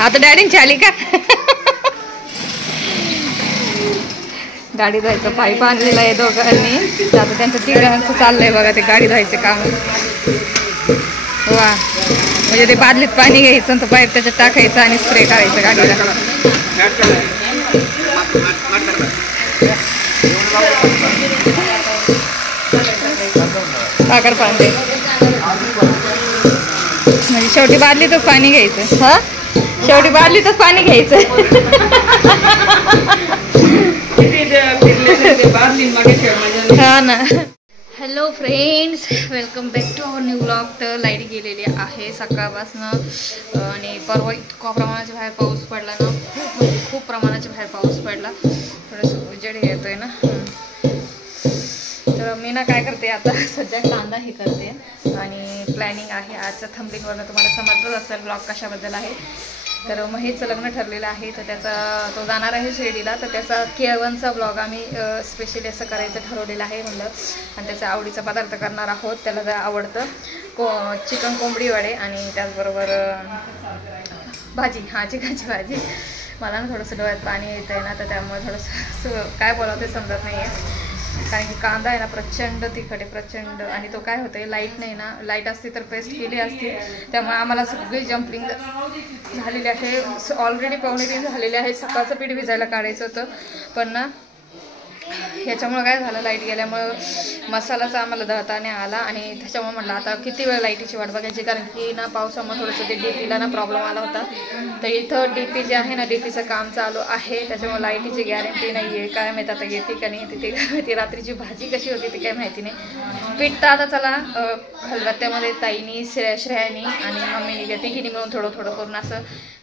आता डॅडींची आली का? गाडी धुवायचं पाईप आणलेलं आहे दोघांनी. आता त्यांचं तिघांचं चाललंय बघा ते गाडी धुवायचे काम. वा, म्हणजे ते बादलीत पाणी घ्यायचं आणि तो पाईप त्याच्यात टाकायचं आणि स्प्रे करायचं गाडीला. साखर पाणी म्हणजे शेवटी बादलीतच पाणी घ्यायचं. हा, शेवटी बादलीतच पाणी घ्यायचं. हा ना. Hello friends, welcome back to our new blog. तर लाईट गेलेली आहे सकाळपासून आणि परवा इतका प्रमाणाच्या बाहेर पाऊस पडला ना, खूप प्रमाणाच्या बाहेर पाऊस पडला. थोडंसं उजेड येतोय ना. तर मी ना काय करते आता सध्या कांदा हे करते आणि प्लॅनिंग आहे आजच्या थंबनेलवरनं तुम्हाला समजलंच असेल ब्लॉग कशाबद्दल आहे. तर महेशचं लग्न ठरलेलं आहे, तर तो जाणार आहे शिर्डीला. तर त्याचा केळवणचा ब्लॉग आम्ही स्पेशली असं करायचं ठरवलेलं आहे म्हणलं. आणि त्याचा आवडीचा पदार्थ करणार आहोत. त्याला जर आवडतं चिकन कोंबडी वडे आणि त्याचबरोबर भाजी. हां, चिकनची भाजी. मला ना थोडंसं डोळ्यात पाणी येतं आहे ना, तर त्यामुळे थोडंसं काय बोलावं ते समजत नाही आहे. कारण की कांदा आहे ना प्रचंड तिखट आहे, प्रचंड. आणि तो काय होतं आहे, लाईट नाही ना, लाईट असती तर पेस्ट केली असती. त्यामुळे आम्हाला सगळी जम्पलिंग झालेली आहे. ऑलरेडी 2:45 झालेले आहे. सकाळचं पीठ भिजायला काढायचं होतं, पण ना ह्याच्यामुळं काय झालं, लाईट गेल्यामुळं मसालाचा आम्हाला दळता नाही आला. आणि त्याच्यामुळे म्हटलं आता किती वेळ लाईटीची वाट बघायची, कारण की ना पावसामुळे थोडंसं ते डीपीला ना प्रॉब्लेम आला होता. तर इथं डीपी जे आहे ना, डीपीचं काम चालू आहे, त्याच्यामुळे लाईटीची गॅरंटी नाही आहे. काय माहीत आता येते का नाही येते, ते काय माहिती. रात्रीची भाजी कशी होती ते काही माहिती नाही. पीठ तर आता चला खलबत्त्यामध्ये ताईनी, श्रेयानी आणि मम्मीने तिघींनी मिळून थोडं थोडं करून असं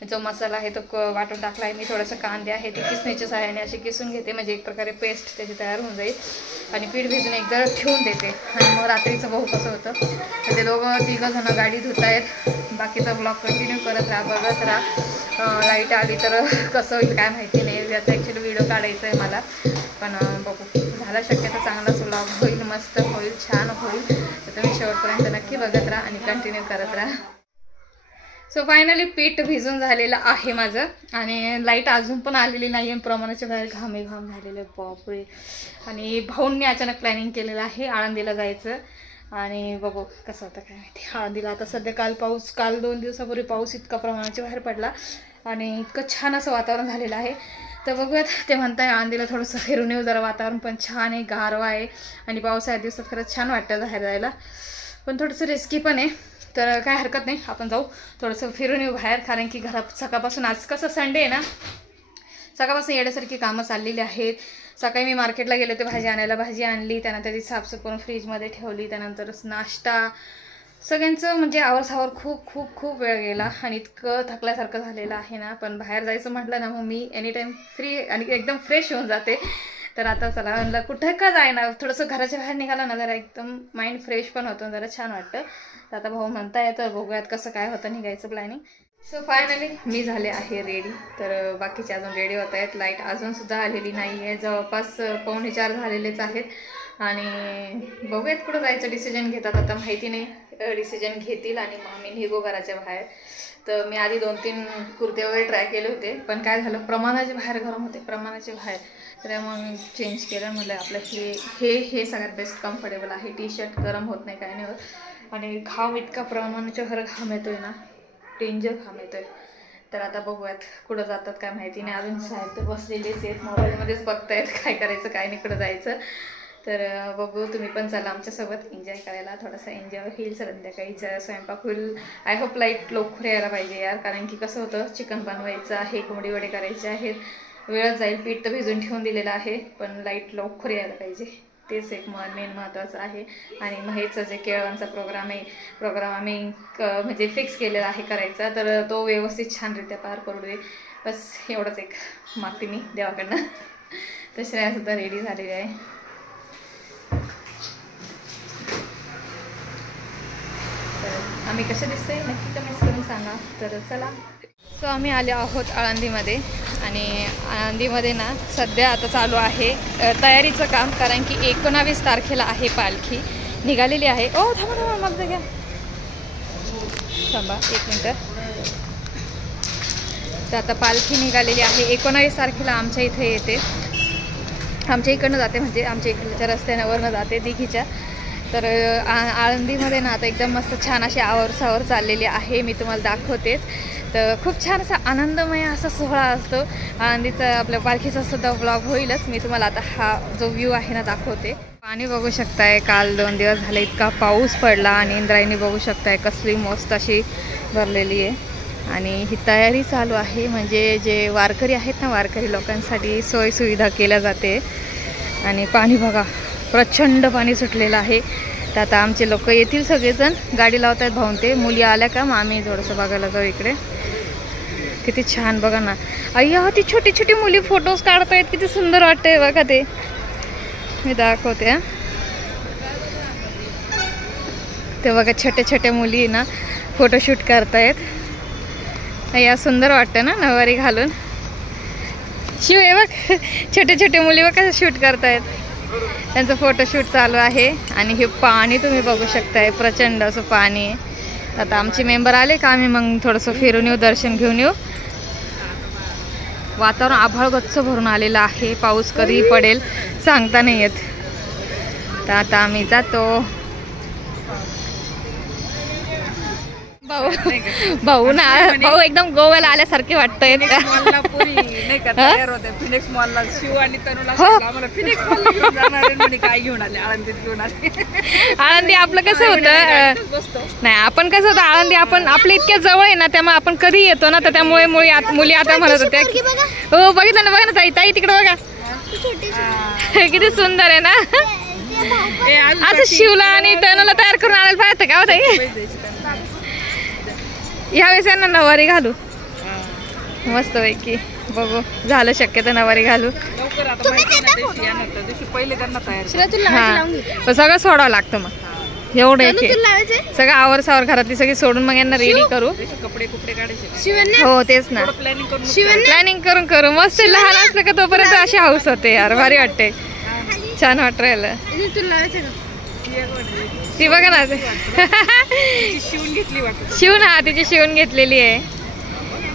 जो मसाला आहे तो वाटून टाकला आहे. मी थोडंसं कांदे आहे ते किसणीच्या सहाय्याने असे किसून घेते, म्हणजे एक प्रकारे पेस्ट त्याची तयार होऊन जाईल. आणि पीठ भिजून एकदा ठेवून देते. आणि मग रात्रीचं बघू कसं होतं. तर ते तिघं जण गाडी धुत आहेत. बाकीचा ब्लॉग कंटिन्यू करत राहा, बघत राहा. लाईट आली तर कसं होईल काय माहिती नाही. त्याचा ॲक्च्युली व्हिडिओ काढायचा आहे मला, पण बघू. झाला शक्यतो चांगलाच ब्लॉग होईल, मस्त होईल, छान होईल. तर तुम्ही शेवटपर्यंत नक्की बघत राहा आणि कंटिन्यू करत राहा. सो फायनली पीठ भिजून झालेलं आहे माझं. आणि लाईट अजून पण आलेली नाही आहे. प्रमाणाच्या बाहेर घाम झालेले, बापरे. आणि भाऊंनी अचानक प्लॅनिंग केलेलं आहे आळंदीला जायचं. आणि बघू कसं होतं काय माहिती आळंदीला. आता सध्या काल 2 दिवसापूर्वी पाऊस इतका प्रमाणाच्या बाहेर पडला आणि इतकं छान असं वातावरण झालेलं आहे. तर बघूयात, ते म्हणताय आळंदीला थोडंसं फिरून येऊ जरा. वातावरण पण छान आहे, गारवा आहे आणि पावसाळ्यात दिवसात खरंच छान वाटतं बाहेर जायला, पण थोडंसं रिस्की पण आहे. तर काय हरकत नाही, आपण जाऊ थोडंसं फिरून येऊ बाहेर. कारण की घरात सकाळपासून, आज कसं संडे आहे ना, सकाळपासून येण्यासारखी कामं चाललेली आहेत. सकाळी मी मार्केटला गेले होते भाजी आणायला, भाजी आणली, त्यानंतर ती साफसूफ करून फ्रीजमध्ये ठेवली, त्यानंतरच नाश्ता, सगळ्यांचं म्हणजे आवरसावर खूप वेळ गेला आणि इतकं थकल्यासारखं झालेलं आहे ना. पण बाहेर जायचं म्हटलं ना, मग मी एनीटाईम फ्री आणि एकदम फ्रेश होऊन जाते. तर आता चला म्हणलं कुठं का जायना, थोडंसं घराच्या बाहेर निघालं ना, जरा एकदम माइंड फ्रेश पण होतं, जरा छान वाटतं. तर आता भाऊ म्हणताय, तर बघूयात कसं काय होतं निघायचं प्लॅनिंग. सो फायनली मी झाले आहे रेडी. तर बाकीचे अजून रेडी होत आहेत. लाईट अजूनसुद्धा आलेली नाही आहे, जवळपास 3:45 झालेलेच आहेत. आणि बघूयात कुठं जायचं डिसिजन घेतात, आता माहिती नाही. डिसिजन घेतील आणि मग आम्ही निघू घराच्या बाहेर. तर मी आधी 2-3 कुर्ते वगैरे ट्राय केले होते, पण काय झालं, प्रमाणाच्या बाहेर गरम होते, प्रमाणाच्या बाहेर. तर मग मी चेंज केलं. म्हटलं आपलं हे सगळ्यात बेस्ट कम्फर्टेबल आहे. टी शर्ट गरम होत नाही, काय नाही होत. आणि घाम इतका प्रमाणाच्या बाहेर घाम येतोय ना, डेंजर घाम येतोय. तर आता बघूयात कुठं जातात काय माहिती नाही. अजून साहेब तर बसलेलेच आहेत, मोबाईलमध्येच बघतायत काय करायचं काय नाही, कुठं जायचं. तर बघू, तुम्ही पण चला आमच्यासोबत एन्जॉय करायला. थोडासा एन्जॉय होईल, संध्याकाळीचा स्वयंपाक होईल. आय होप लाईट लवकर यायला पाहिजे यार, कारण की कसं होतं, चिकन बनवायचं आहे, कोंबडी वडे करायचे आहेत, वेळच जाईल. पीठ तर भिजून ठेवून दिलेलं आहे, पण लाईट लवकर यायला पाहिजे, तेच एक मेन महत्त्वाचं आहे. आणि महेशचं जे केळवणचा प्रोग्राम आम्ही म्हणजे फिक्स केलेला आहे करायचा, तर तो व्यवस्थित छानरित्या पार करू दे, बस एवढंच एक मागते मी देवाकडनं. तर श्रेयासुद्धा रेडी झालेली आहे. तर आम्ही कसं दिसतोय नक्की कमेंट्स करून सांगा. तर चला. सो आम्ही आले आहोत आळंदीमध्ये. आणि आळंदीमध्ये ना सध्या आता चालू आहे तयारीचं काम, कारण की 19 तारखेला आहे पालखी निघालेली आहे. ओ थांबा मग घ्या, थांबा 1 मिनटं. तर आता पालखी निघालेली आहे. 19 तारखेला आमच्या इथे येते. आमच्या इकडनं जाते, म्हणजे आमच्या इकडच्या रस्त्यावरनं जाते दिघीच्या. तर आळंदीमध्ये ना आता एकदम मस्त छान अशी आवरसावर चाललेली आहे. मी तुम्हाला दाखवतेच. तर खूप छान असा आनंदमय असा सोहळा असतो आळंदीचा. आपल्या पालखीचा सुद्धा व्लॉग होईलच. मी तुम्हाला आता हा जो व्ह्यू आहे ना दाखवते. पाणी बघू शकताय, काल 2 दिवस झाले इतका पाऊस पडला आणि इंद्रायणी बघू शकताय कसली मस्त अशी भरलेली आहे. आणि ही तयारी चालू आहे, म्हणजे जे वारकरी आहेत ना, वारकरी लोकांसाठी सोयीसुविधा केल्या जाते. आणि पाणी बघा, प्रचंड पाणी सुटलेलं आहे. तर आता आमचे लोक येतील सगळेजण, गाडी लावत आहेत भाऊन ते. मुली आल्या का मग आम्ही थोडंसं बघायला जाऊ इकडे. किती छान बघा ना. अय्या, ती छोटी छोटी मुली फोटोज काढतायत, किती सुंदर वाटतंय बघा ते. मी दाखवते. ते बघा छोट्या छोट्या मुली ना फोटोशूट करतायत. या सुंदर वाटतं ना नऊवारी घालून. शिव आहे बघ, छोटे छोटे मुली बघ कसं शूट करतायत. त्यांचं फोटोशूट चालू आहे. आणि हे पाणी तुम्ही बघू शकताय, प्रचंड असं पाणी आहे. आता आमचे मेंबर आले का आम्ही मग थोडंसं फिरून येऊ, दर्शन घेऊन येऊ. वातावरण आभाळ गच्च भरून आलेलं आहे. पाऊस कधी पडेल सांगता नाही येत. तर आता आम्ही जातो. भाऊ ना, भाऊ एकदम गोव्याला आल्यासारखे वाटतंय. फिनिक्स मॉलला शिव आणि तनुला आम्हाला फिनिक्स मॉलला घेऊन जाणार म्हणे. काय घेऊन आले? आळंदीत घेऊन आले. आळंदी आपलं कसं होतं नाही, आपण कसं होतं आळंदी आपण आपल्या इतक्या जवळ आहे ना, त्यामुळे आपण कधी येतो ना. तर त्यामुळे मुली आता म्हणत होत्या. हो बघितलं ना, बघा ना ताई, ताई तिकडे बघा किती सुंदर आहे ना. असं शिवला आणि तनुला तयार करून आणायला पाहिजे का ताई? यावेळेस यांना नवारी घालू मस्त पैकी. बघू झालं शक्य तर नवारी घालू. पण सगळं सोडावं लागतं मग एवढं एक सगळं आवरसावर घरातली सगळी सोडून मग यांना रेडी करू. कपडे कुपडे काढायचे. हो तेच ना, प्लॅनिंग करून करू. मस्त लहान असलं का तोपर्यंत अशी हाऊस होते यार, भारी वाटते, छान वाटत राहिलं. ती बघा ना शिवून घेतली वाटत. शिवून, हा तिची शिवून घेतलेली आहे.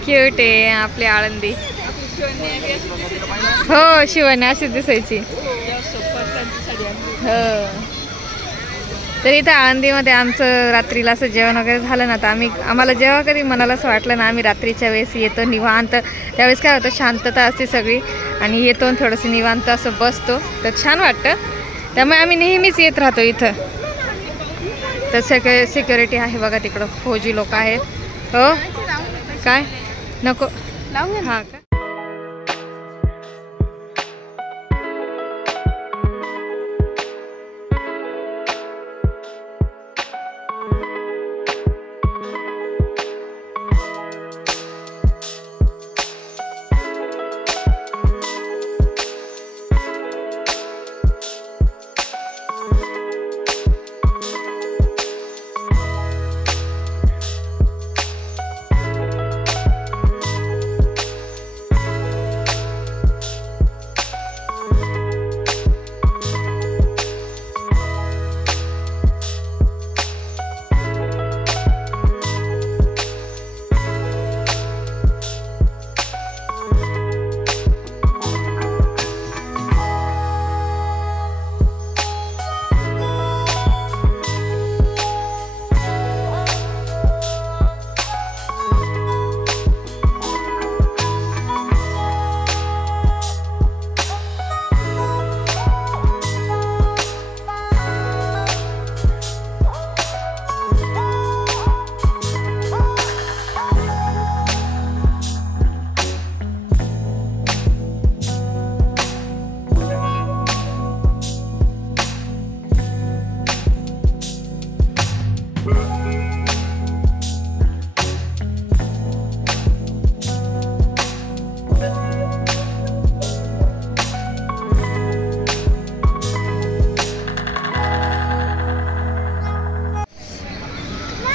क्यूट आहे आपली आळंदी. हो शिवण्या अशीच दिसायची. हो. तर इथं आळंदीमध्ये आमचं रात्रीला असं जेवण वगैरे झालं ना, तर आम्हाला जेव्हा कधी मनाला असं वाटलं ना, आम्ही रात्रीच्या वेळेस येतो निवांत. त्यावेळेस काय होतं, शांतता असते सगळी आणि येतो थोडंसं निवांत असं बसतो, तर छान वाटतं. त्यामुळे आम्ही नेहमीच येत राहतो इथं. तर सिक्युरिटी आहे बघा तिकडं, फौजी लोक आहेत. हो काय नको हां का.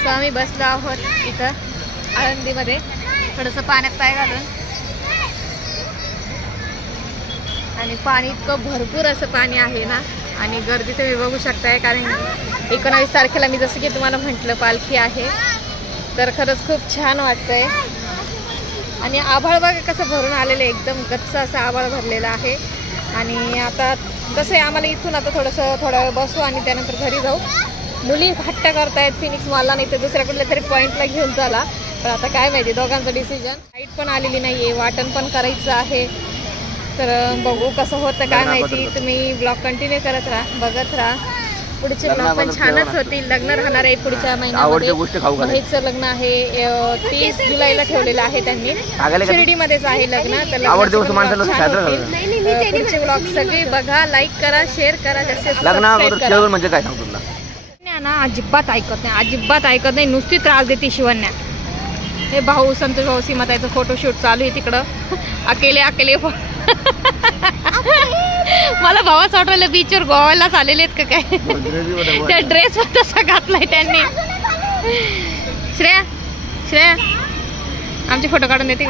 आम्ही बसलो आहोत इथं आळंदीमध्ये, थोडंसं पाण्यात पाय घालून. आणि पाणी इतकं भरपूर असं पाणी आहे ना, आणि गर्दी तुम्ही बघू शकताय. कारण 19 तारखेला मी जसं की तुम्हाला म्हटलं पालखी आहे, तर खरंच खूप छान वाटतंय. आणि आभाळ बघा कसं भरून आलेलं आहे, एकदम गच्च असं आभाळ भरलेलं आहे. आणि आता कसं आहे आम्हाला इथून आता थोडा वेळ बसू आणि त्यानंतर घरी जाऊ. मुली हट्ट करतायत फिनिक्स मॉलला नाही तर दुसऱ्या कुठल्या तरी पॉईंटला घेऊन चला. पण आता काय माहिती दोघांचं डिसिजन. लाईट पण आलेली नाही आहे, वाटण पण करायचं आहे. तर बघू कसं होतं काय माहिती. तुम्ही ब्लॉग कंटिन्यू करत राहा, बघत राहा. पुढचे ब्लॉग पण छानच होतील. लग्न राहणार आहे पुढच्या महिन्यामध्ये. महेशचं लग्न आहे 30 जुलैला ठेवलेलं आहे त्यांनी. शिर्डीमध्येच आहे लग्न. तर पुढचे ब्लॉग सगळे बघा, लाईक करा, शेअर करा, जास्त म्हणजे काय सांगतो तुला ना. अजिबात ऐकत नाही नुसती त्रास देते शिवण्या. हे भाऊ संतोष भाऊ सीमाताईचं फोटोशूट चालू आहे तिकडं. अकेले मला भावाच वाटलं बीचवर गोव्यालाच आलेले आहेत का काय. त्या ड्रेस पण तसा घातलाय त्यांनी. श्रेया आमचे फोटो काढून देते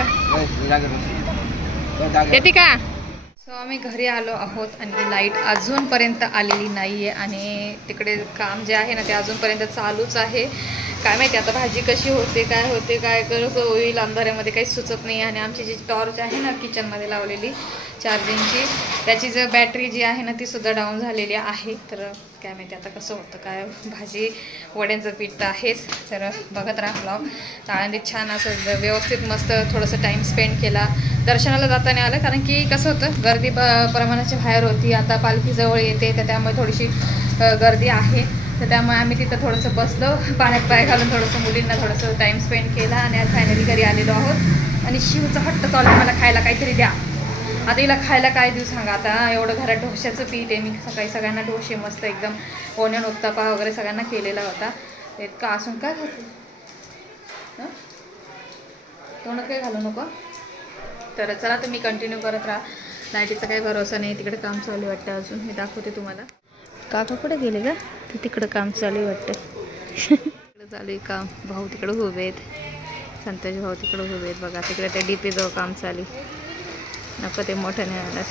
का. सो आम्ही घरी आलो आहोत आणि लाईट अजूनपर्यंत आलेली नाही आहे आणि तिकडे काम जे आहे ना ते अजूनपर्यंत चालूच आहे. काय माहिती आता भाजी कशी होते काय कसं होईल अंधाऱ्यामध्ये काही सुचत नाही. आणि आमची जी टॉर्च आहे ना किचनमध्ये लावलेली चार्जिंगची, त्याची जर बॅटरी जी आहे ना ती सुद्धा डाऊन झालेली आहे. तर काय माहिती आता कसं होतं काय. भाजी वड्यांचं पीठ तर आहेच. तर बघत राहा ब्लॉग. आळंदीत छान असं व्यवस्थित मस्त थोडंसं टाईम स्पेंड केला. दर्शनाला जाताना आलं कारण की कसं होतं गर्दी प्रमाणाच्या बाहेर होती. आता पालखी जवळ येते तर त्यामुळे थोडीशी गर्दी आहे. तर त्यामुळे आम्ही तिथं थोडंसं बसलो, पाण्यात पाय घालून थोडंसं मुलींना थोडंसं टाईम स्पेंड केला. आणि आज फायनली घरी आलेलो आहोत. आणि शिवचा हट्ट चालू आहे मला खायला काहीतरी द्या. आता हिला खायला काय देऊ सांगा. आता एवढं घरात डोश्याचं पीठ आहे. मी सकाळी सगळ्यांना डोसे मस्त एकदम ओनियन उत्तप्पा वगैरे सगळ्यांना केलेला होता. इतका असून काय खातो तोंड काय घालू नको. तर चला तुम्ही कंटिन्यू करत राहा. लाईटीचा काही भरोसा नाही. तिकडे काम चालू वाटतं अजून. मी दाखवते तुम्हाला. काका कुठे गेले का. ते तिकडं काम चालू वाटतं. तिकडं चालू आहे काम. भाऊ तिकडं उभे आहेत. संतोष भाऊ तिकडं उभे आहेत बघा. तिकडे त्या DP जवळ काम चालू नको ते मोठं नाही आलं.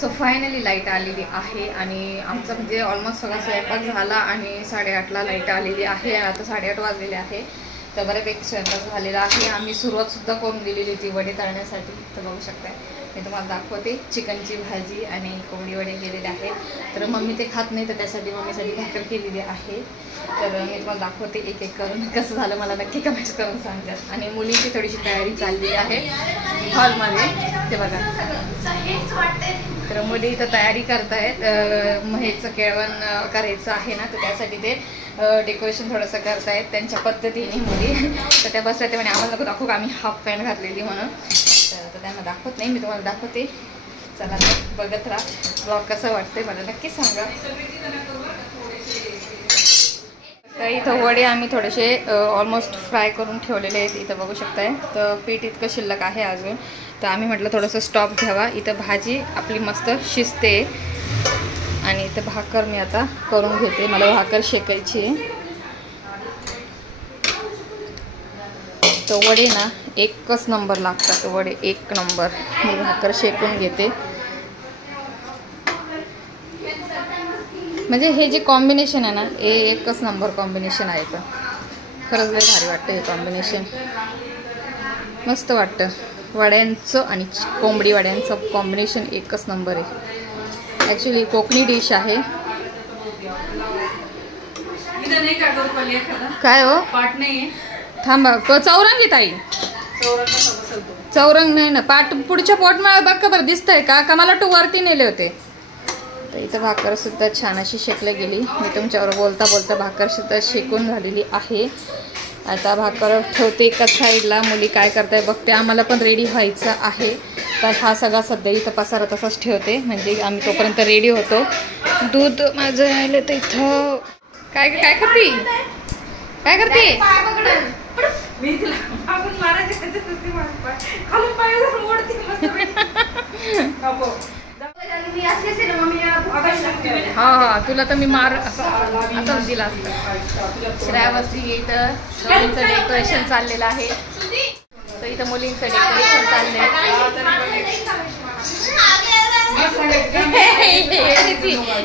सो फायनली लाईट आलेली आहे आणि आमचं म्हणजे ऑलमोस्ट सगळा स्वयंपाक झाला आणि 8:30ला लाईट आलेली आहे. आता 8:30 वाजलेले आहे. तर बऱ्यापैकी स्वयंपाक झालेला आहे. आम्ही सुरुवातसुद्धा करून दिलेली होती वडे तळण्यासाठी. तर बघू शकताय मी तुम्हाला दाखवते. चिकनची भाजी आणि कोंबडी वडे केलेले आहेत. तर मम्मी ते खात नाही तर त्यासाठी मम्मीसाठी भाकर केलेली आहे. तर मी तुम्हाला दाखवते एक एक करून कसं झालं मला नक्की कमेंट्स करून सांगतात. आणि मुलीची थोडीशी तयारी चालली आहे हॉलमध्ये ते बघा. तर मुली इथं तयारी करतायत. महेशचं केळवण करायचं आहे ना तर त्यासाठी ते डेकोरेशन थोडंसं करतायत त्यांच्या पद्धतीने मुली. तर त्या बसल्या ते म्हणे आम्हाला नको दाखवू का आम्ही हाफ पॅन्ट घातलेली म्हणून. तर त्यांना दाखवत नाही मी तुम्हाला दाखवते. चला बघत राहा. ब्लॉग कसं वाटतंय मला नक्की सांगा. तर इथं वडे आम्ही थोडेसे ऑलमोस्ट फ्राय करून ठेवलेले आहेत. इथं बघू शकताय. तर पीठ इतकं शिल्लक आहे अजून. तर आम्ही म्हटलं थोडंसं स्टॉप घ्यावा. इथं भाजी आपली मस्त शिजते आणि इथं भाकर मी आता करून घेते. मला भाकर शेकायची आहे. तो वडे ना एकच नंबर लागतात. वडे एक नंबर. मी भाकर शेकून घेते. म्हणजे हे जे कॉम्बिनेशन आहे ना हे एकच नंबर कॉम्बिनेशन आहे. पण खरंच लय भारी वाटतं हे कॉम्बिनेशन. मस्त वाटतं. वड्यांचं आणि कोंबडी वड्यांचं कॉम्बिनेशन एकच नंबर आहे. ॲक्च्युली कोकणी डिश आहे. काय हो पाठ नाही थांबा. चौरंग आहे ताई. चौरंग नाही ना. पाठ पुढच्या पोटमाळा बघ का बरं दिसतंय का मला वरती नेले होते. तर इथं भाकर सुद्धा छान अशी शेकली गेली. मी तुमच्यावर बोलता बोलता भाकर सुद्धा शेकून झालेली आहे. आता भाकर ठेवते एका साईडला. मुली काय करताय बघते. आम्हाला पण रेडी व्हायचं आहे. तर हा सगळा सध्या इथं पसारा तसाच ठेवते म्हणजे आम्ही तोपर्यंत रेडी होतो. दूध माझं राहिलं तर इथं. काय काय करते काय करते. हा तुला तर मी मार असं दिला असतं. श्रावस्ती इथं मुलींचं डेकोरेशन चाललेलं आहे. तर इथं मुलींचं डेकोरेशन चाललंय.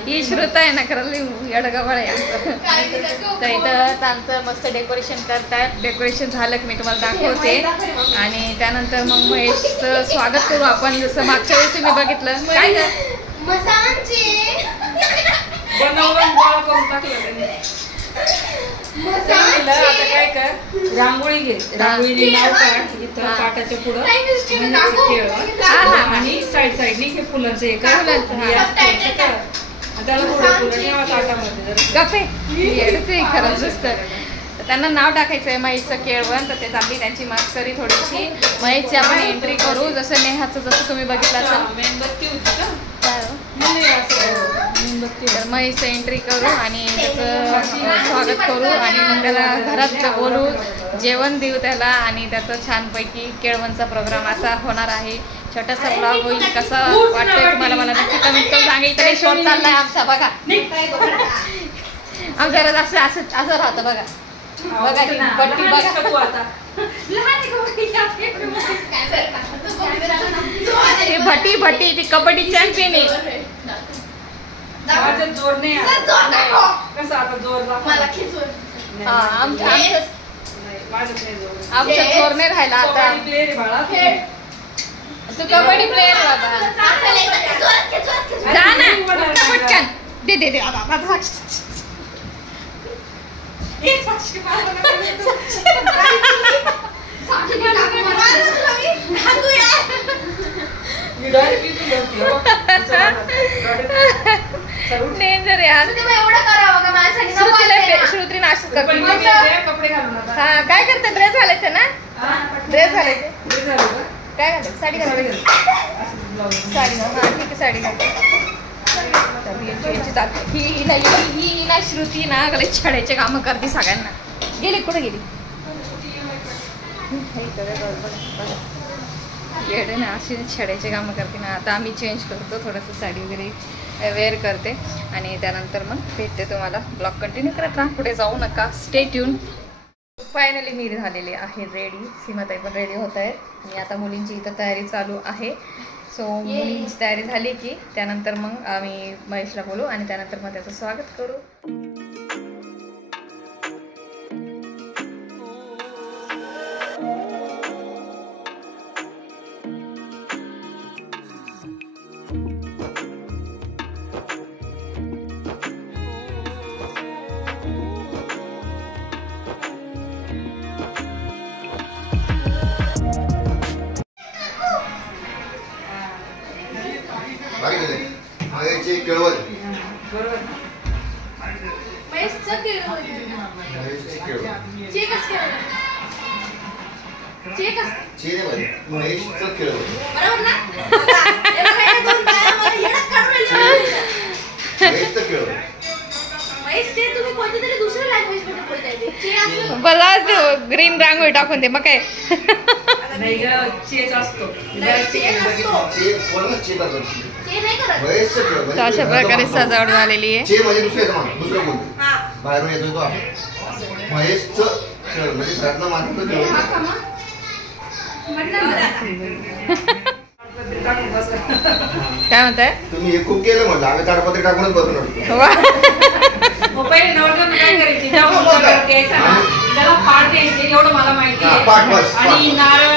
ही श्रुता आहे ना खरं येडगवळ आहे आमचं. तर इथं आमचं मस्त डेकोरेशन करतात. डेकोरेशन झालं की मी तुम्हाला दाखवते आणि त्यानंतर मग महेशचं स्वागत करू आपण. जसं मागच्या वेळेस तुम्ही बघितलं काय आता काय कर, रांगोळी घे, रांगोळी नाव काढ इथं पाटाच्या पुढं आणि साईड साईडनी हे फुलांचं हे गप्पे खरंच दिसतं. त्यांना नाव टाकायचं आहे महेशचं केळवण. तर ते चालली त्यांची मास्करी थोडीशी. महेशची आपण एंट्री करू. जसं नेहाचं जसं तुम्ही बघितलं असाल मेणबत्ती होती का तर महेशचं एंट्री करू आणि त्याचं स्वागत करू आणि मग त्याला घरात बोलू, जेवण देऊ त्याला आणि त्याचं छानपैकी केळवणचा प्रोग्राम असा होणार आहे. छोटासा ब्लॉग होईल. कसा वाटतंय तुम्हाला मला नक्की कमेंट करून सांगा. इकडे शॉट चाललाय आमचा बघा. आमच्या घरात असं असं असं राहतं बघा बघा की पट्टी बघा. हे भटी भटी ती कबड्डी चॅम्पियन आहे. जोर नाही कसं आता जोर आमच्या जोर नाही राहिला आता. तू कबड्डी प्लेअर बाबा जा ना पटकन दे दे दे डेंजर यार. श्रुती नाश्ता करते. हा काय करते? ड्रेस घालायचं ना? ड्रेस घालायचे काय घालायचं? साडी घालायची. साडी हा ठीक आहे साडी घालते. ही ना श्रुती ना छड्याचे कामं करते सगळ्यांना. गेली कुठे गेली येडे ना अशी छड्याचे कामं करते ना. आता आम्ही चेंज करतो थोडंसं साडी वगैरे वेअर करते आणि त्यानंतर मग भेटते तुम्हाला. ब्लॉग कंटिन्यू करत राहा, पुढे जाऊ नका, स्टे ट्यून. फायनली मी झालेली आहे रेडी. सीमाताई पण रेडी होत आहेत आणि आता मुलींची इथं तयारी चालू आहे. सो मुलींची तयारी झाली की त्यानंतर मग आम्ही महेशला बोलू आणि त्यानंतर मग त्याचं स्वागत करू. बला ग्रीन रांगोळी टाकून दे मग काय. अशा प्रकारे सजावट झालेली आहे. काय म्हणताय तुम्ही? हे खूप केलं म्हटलं आम्ही ताडपत्री टाकूनच बसून पहिले नवरदेवाला काय करायचे, त्याला पाट द्यायचे एवढं मला माहिती आहे. आणि नारळ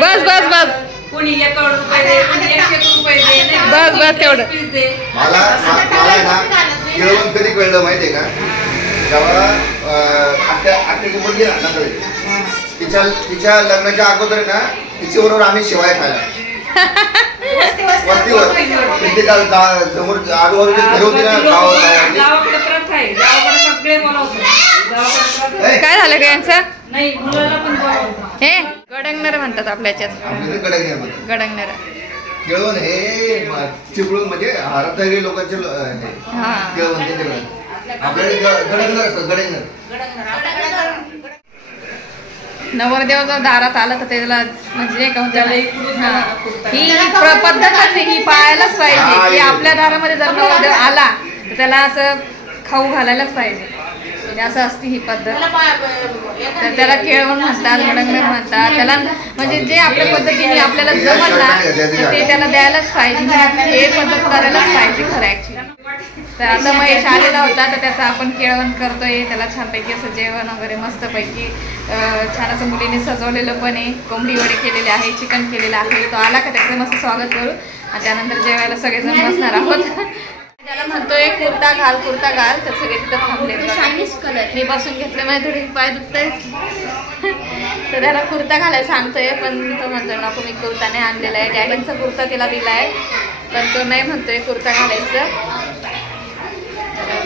बस बस बस कोणी 1 करोड रुपये दे, कोणी 100 रुपये दे, बस बस तेवढं. मला ना केळवण कधी कळलं माहितीये का? जेव्हा आत्याची मुलगी ना तिच्या लग्नाच्या अगोदर ना तिच्याबरोबर आम्ही शिवाय खायला वस्तीवर समोर आजूबाजूचे घर होते ना गावाकडे प्रथा आहे, गावाकडे सगळे बोलावतात. काय झालं का यांचं? नाही मुलाला पण बोलावतात. हे गडंगनर म्हणतात आपल्या ह्याच्यात. गडंगनर केळवण हे चिपळूण म्हणजे रत्नागिरी लोकांचे केळवण त्यांच्याकडे. आपल्याकडे गडंगनर असतात. गडंगनर नवरदेवाचा दारात आला तर त्याला म्हणजे ही पद्धतच आहे, ही पाळायलाच पाहिजे की आपल्या दारामध्ये जर नवरदेव आला तर त्याला असं खाऊ घालायलाच पाहिजे. असं असते ही पद्धत. तर त्याला केळवण म्हणतात, मडंगण म्हणतात त्याला, म्हणजे जे आपल्या पद्धतीने आपल्याला जमत ना ते त्याला द्यायलाच पाहिजे, हे पद्धत करायलाच पाहिजे खरं ऍक्च्युली. तर आता महेश आलेला होता तर त्याचं आपण केळवण करतोय. त्याला छानपैकी असं जेवण वगैरे मस्तपैकी छान असं मुलीने सजवलेलं पण आहे. कोंबडी वडे केलेले आहे, चिकन केलेलं आहे. तो आला का त्याचं मस्त स्वागत करू आणि त्यानंतर जेवायला सगळेजण बसणार आहोत. त्याला म्हणतोय कुर्ता घाल कुर्ता घाल, तर सगळे तिथं थांबले. चायनीज कलर हे बसून घेतले, माझे थोडे पाय दुखताय तर त्याला कुर्ता घालायला सांगतोय, पण तो म्हणतोय नको मी कुर्ता नाही आणलेला आहे. डॅडींचा कुर्ता तिला दिलाय पण तो नाही म्हणतोय कुर्ता घालायचं.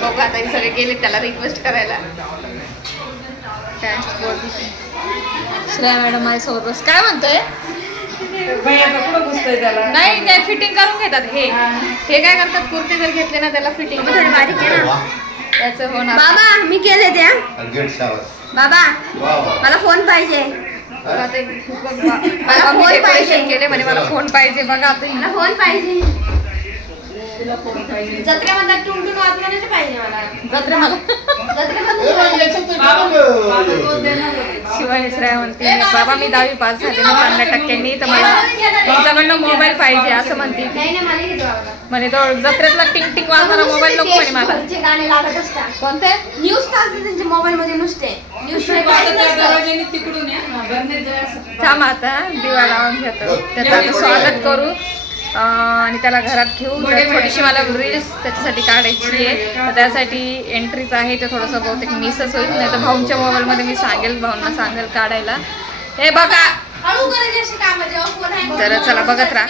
बघू आता हे सगळे गेले त्याला रिक्वेस्ट करायला. काय श्रेया मॅडम माझ्यासोबत बस. काय म्हणतोय नाही नाही फिटिंग करून घेतात. हे काय करतात, कुर्ते जर घेतले ना त्याला फिटिंग बारीक आहे ना त्याचं होणार. बाबा मी केले त्या बाबा मला फोन पाहिजे, मला फोन पाहिजे केले म्हणे मला फोन पाहिजे. बघा आता मला फोन पाहिजे. जत्रेमध्ये टुंटून वाजवण्याचे पाहिजे मला. शिवाय श्रेया म्हणते बाबा मी 10वी पास झाले ना 50% तर मला तुमच्याकडनं मोबाईल पाहिजे असं म्हणते. म्हणे तो जत्रेतला टिंग टिंग वाजणारा मोबाईल नको म्हणे मला. गाणे लागत असतात कोणते न्यूज चालते त्यांच्या मोबाईल मध्ये नुसते न्यूज. थांब आता दिवा लावून घेतो, त्याचं स्वागत करू आणि त्याला घरात घेऊ. छोटीशी मला रील्स त्याच्यासाठी काढायची आहे, तर त्यासाठी एंट्रीच आहे. ते थोडंसं बहुतेक मिसच होईल, नाही तर भाऊंच्या मोबाईलमध्ये मी सांगेल, भाऊंना सांगेल काढायला. हे बघा तर चला बघत राहा.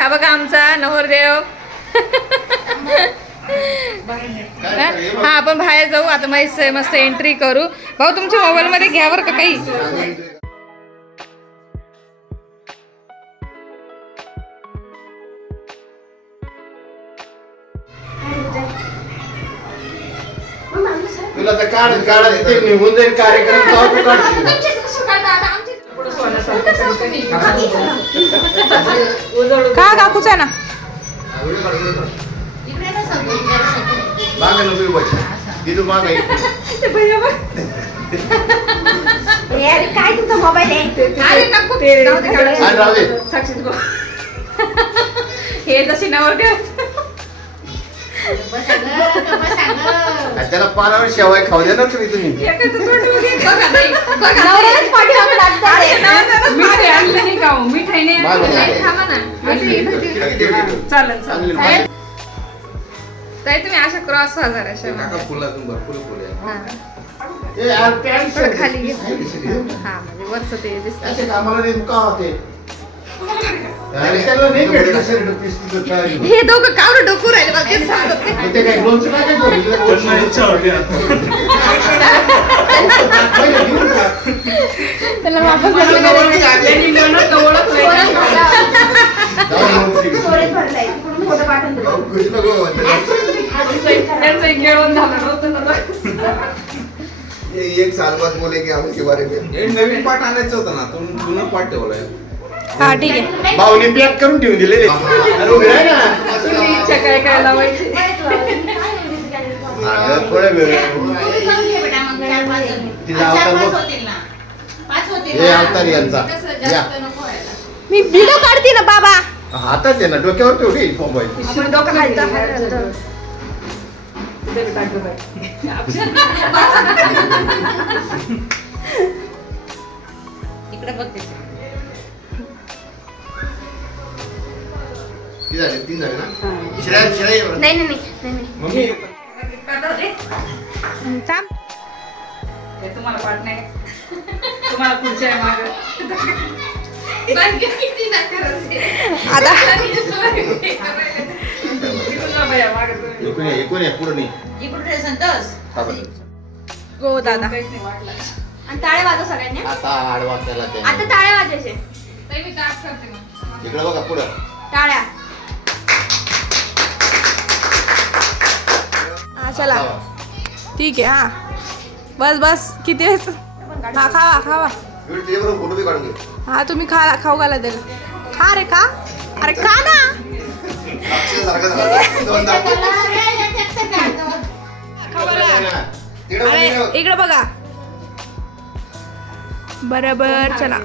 हा बघा आमचा नवरदेव. हा आपण बाहेर जाऊ आता, मस्त एंट्री करू. भाऊ तुमच्या मोबाईलमध्ये घ्यावर का काही. तुला तर काढ ते निघून जाईल कार्यक्रम. का काकूच आहे ना काय तुमचा मोबाईल आहे. हे जशी नवरदेव त्याला पानावर शेवाय खाऊ दे ना तुम्ही. तुम्ही अशा क्रॉस हजार खाली हा म्हणजे वरच ते दिसतात. हे दोघं कावड डोकू राहिले मला तेच सांगत त्याला वापस एक साल बाद बोले की आमच्या बारे में नवीन पाठ आणायचं होतं ना, जुनं पाठ ठेवलाय. हा ठीक आहे. भाऊनी पॅक करून ठेवून दिले. इच्छा काय काय लावायची थोड्या वेळ अवतार यांचा मी व्हिडिओ काढते ना बाबा. हातात आहे ना डोक्यावर तेवढी मोबाईल. इकडे बघते तीन झाले ना. नाही तुम्हाला पाठ नाही तुम्हाला पुढच्या माग गो दादा आणि टाळ्या वाजव सगळ्यांनी. आता आडवा केला आता टाळ्या वाजायचे. इकडे बघा पुढं टाळ्या. हा चला ठीक आहे. हा बस बस किती वेळ. हा खावा खावा. फोटो बी काढून घे. हा तुम्ही खाऊ घाला त्याला. खा रे खा. अरे खा ना. अरे इकडे बघा बरोबर. चला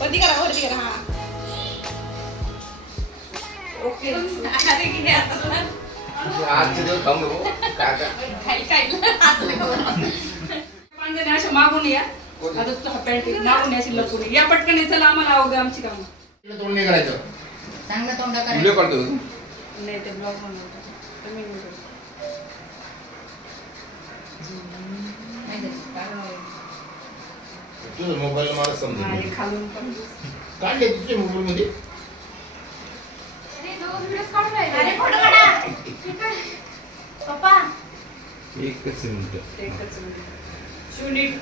वरती करा हा. ओके. आजचे दिवस थांबलो काका. अशा मागून या आता तुझा पॅन्ट मागून या शिल्लक कोणी या पटकन चला आम्हाला अवघड आमची कामं. तोंड नाही करायचं. चांगलं तोंडा व्हिडिओ काढतो तू? नाही ते ब्लॉग बनवतो. तुझं मोबाईल मला समजून खालून पण काढले तुझ्या मोबाईल मध्ये. पप्पा एकच मिनिट. युनिट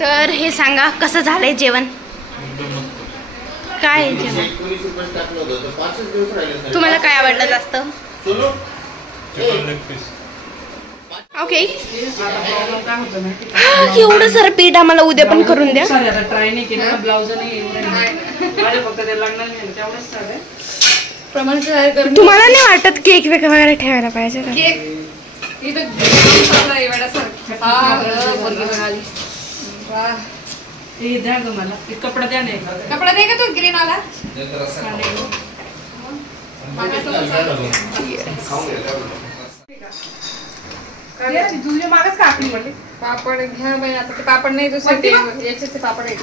तर हे सांगा कसं झालंय जेवण. काय आहे जेवण? 19 रुपये टाकलं होतं तर 5 दिवस राहिले. तुम्हाला काय आवडलं जास्त? सोनू ओके. काय होतं माहिती एवढं सारं पीठ आम्हाला उद्या पण करून द्या. ट्राय नाही केलं ब्लाउज नाही माझ्या फक्त ते लागणार नाही तेवढंच चालेल. प्रमाण तुम्हाला नाही वाटत केक वगैरे ठेवायला पाहिजे का? केक इथं चालला आहे वेळासारखं. हा मुलगी बघाली. वाह ते द्या ग मला ते कपडा द्या नाही कपडा दे का तू ग्रीन आला. तुझ्या मागच का आपली म्हणली पापड घ्या बाई आता ते पापड नाही दुसरे ते याचे पापड आहेत.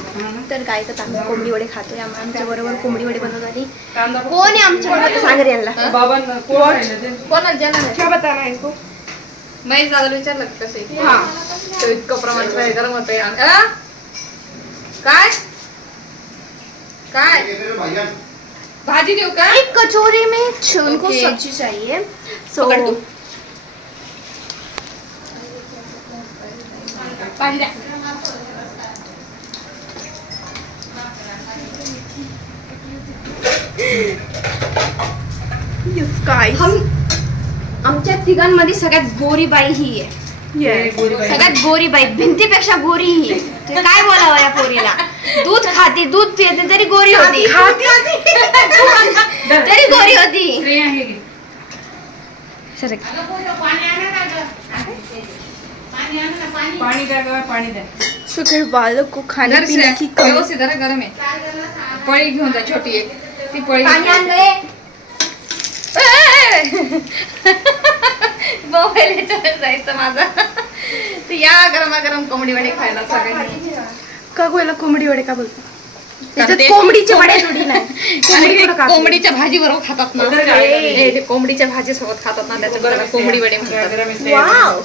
तर गायचं तांदूळ कोंबडी वडे खातोय. आमच्या बरोबर कोंबडी वडे बनवत आली. कांदा कोण आहे आमच्या बरोबर सांगा रे यांना. बाबांना कोण राहिलं ते कोणाला ज्यांना क्या बताना है इसको? नाही दादा विचारलं का कसे हा. तो इतकं प्रमाण गरम होतंय. काय काय भाजी देऊ का? एक कचौरी में उनको Okay. सब्जी चाहिए. सो पकड़ तू. पाणी द्या. आमच्या तिघांमध्ये सगळ्यात गोरी बाई ही आहे. सगळ्यात गोरी बाई भिंतीपेक्षा गोरी ही. ते काय बोलावं या पोरीला. दूध खाते दूध पिते तरी गोरी होती. तरी गोरी होती. श्रेया आहे की सर पाणी द्या ग पाणी द्या. सुगर बालों को खाने जरा पीने की कमी. व्यवस्थित जरा गरम आहे. पळी घेऊन जा छोटी एक ती पळी. पाणी आणलंय. मोबाईल याच्यावर जायचं माझा. तर या गरमागरम कोंबडी वडे खायला सगळ्यांनी. का गोयला कोंबडी वडे का बोलतो? कारण त्याच्यात ते कोंबडीचे वडे थोडी नाही. आणि कोंबडी ते थोडं कापली. कोंबडीच्या भाजी बरोबर खातात ना. ते कोंबडीच्या भाजी सोबत खातात ना त्याच्याबरोबर कोंबडी वडे म्हणतात. Wow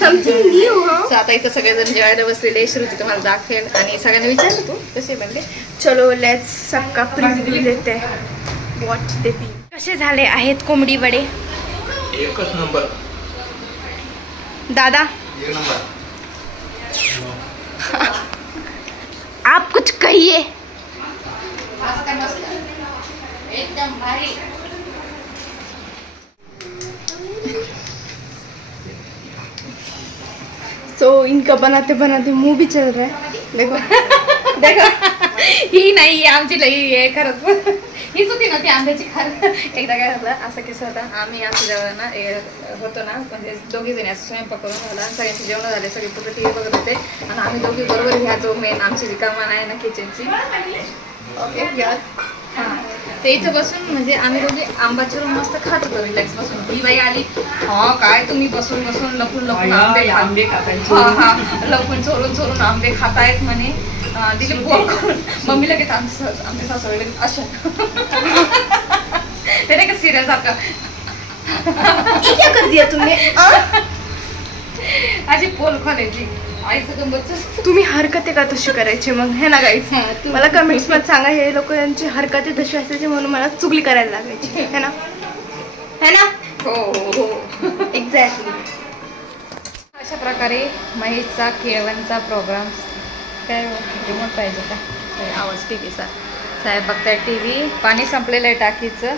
something new. तर आता इथं सगळेजण जेवायला बसलेले. श्रुती तुम्हाला दाखवेल आणि सगळ्यांना विचारलं तू कसे बनले. चलो लेट्स सबका प्रिव्ह्यू लेते हैं व्हाट दे बी. कसे झाले आहेत कोंबडी वडे एकच नंबर. दादा? एक नंबर. आप कुछ कहिए. एकदम भारी. सो इनका बनाते बनाते मुंह भी चल रहा है. देखो देखो ही नाही आमची लई आहे खरंच. हीच होती ना ती आंब्याची खार. एकदा काय झालं असं किस्सा होता. आम्ही आमच्या जेव्हा ना होतो ना म्हणजे दोघी जणी असं स्वयंपाक करून झाला. सगळ्यांचे जेवण झाले. सगळे पुढे टी व्ही बघत होते आणि आम्ही दोघी बरोबर घ्यायचो. मेन आमची रिकामा आहे ना किचनची. ओके घ्या. हां ते इथं बसून म्हणजे आम्ही दोघे आंबा चिरून मस्त खात होतो रिलॅक्स बसून. ही बाई आली. हा काय तुम्ही बसून बसून लपून लपून आंबे खातायचे. हा लपून चोरून चोरून आंबे खातायत म्हणे. दिले पोर करून मम्मी लगेच आमच्या सासूकडे अशा ते नाही का सिरियल सारखं ये क्या कर दिया तुमने अशी पोल खोलायची आईचं गंमत. तुम्ही हरकते का तशी करायची मग हे ना गाईस. मला कमेंट्स मध्ये सांगा हे लोक यांची हरकती तशी असायची म्हणून मला चुगली करायला लागायची है ना हो हो एक्झॅक्टली. अशा प्रकारे महेशचा केळवणचा प्रोग्राम. काय रिमोट पाहिजे का? आवाज टीव्हीचा. साहेब बघताय टीव्ही. पाणी संपलेलं आहे टाकीचं.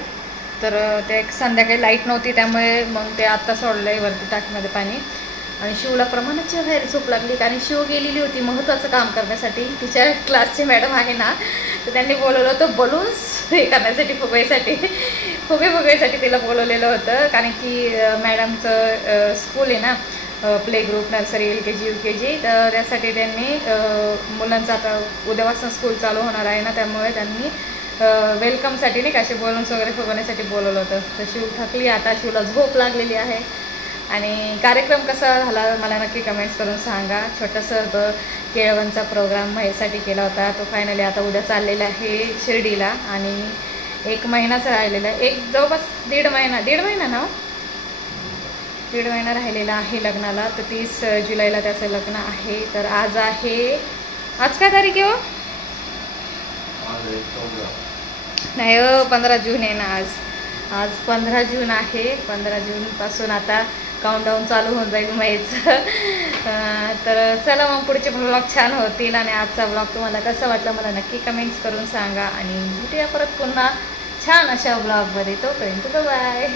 तर ते संध्याकाळी लाईट नव्हती त्यामुळे मग ते आत्ता सोडलं आहे वरती टाकीमध्ये पाणी. आणि शिवला प्रमाणाच्या बाहेर झोप लागली कारण शिव गेलेली होती महत्त्वाचं काम करण्यासाठी. तिच्या क्लासचे मॅडम आहे ना तर त्यांनी बोलवलं होतं बलून्स हे करण्यासाठी फुगेसाठी तिला बोलवलेलं होतं. कारण की मॅडमचं स्कूल आहे ना play group nursery LKG UKG तर त्यासाठी त्यांनी मुलांचं आता उद्यापासून स्कूल चालू होणार आहे ना त्यामुळे त्यांनी वेलकमसाठी नाही का असे बलून्स वगैरे फुगवण्यासाठी बोलवलं होतं. तर शिव थकली आता. शिवला झोप लागलेली आहे. आणि कार्यक्रम कसा झाला मला नक्की कमेंट्स करून सांगा. छोटंसं केळवणचा प्रोग्राम महेशसाठी केला होता तो फायनली आता उद्या चाललेला आहे शिर्डीला. आणि 1 महिनाचा राहिलेला आहे. जवळपास दीड महिना ना 1.5 महिना राहिलेला आहे लग्नाला. तर 30 जुलैला त्याचं लग्न आहे. तर आज काय तारीख आहे हो? नाही 15 जून आहे ना आज 15 जून आहे. 15 जूनपासून आता काउंटडाऊन चालू होऊन जाईल महेशचं. तर चला मग पुढचे ब्लॉग छान होतील. आणि आजचा ब्लॉग तुम्हाला कसा वाटला मला नक्की कमेंट्स करून सांगा. आणि भेटूया परत पुन्हा छान अशा ब्लॉगमध्ये. तोपर्यंत बाय.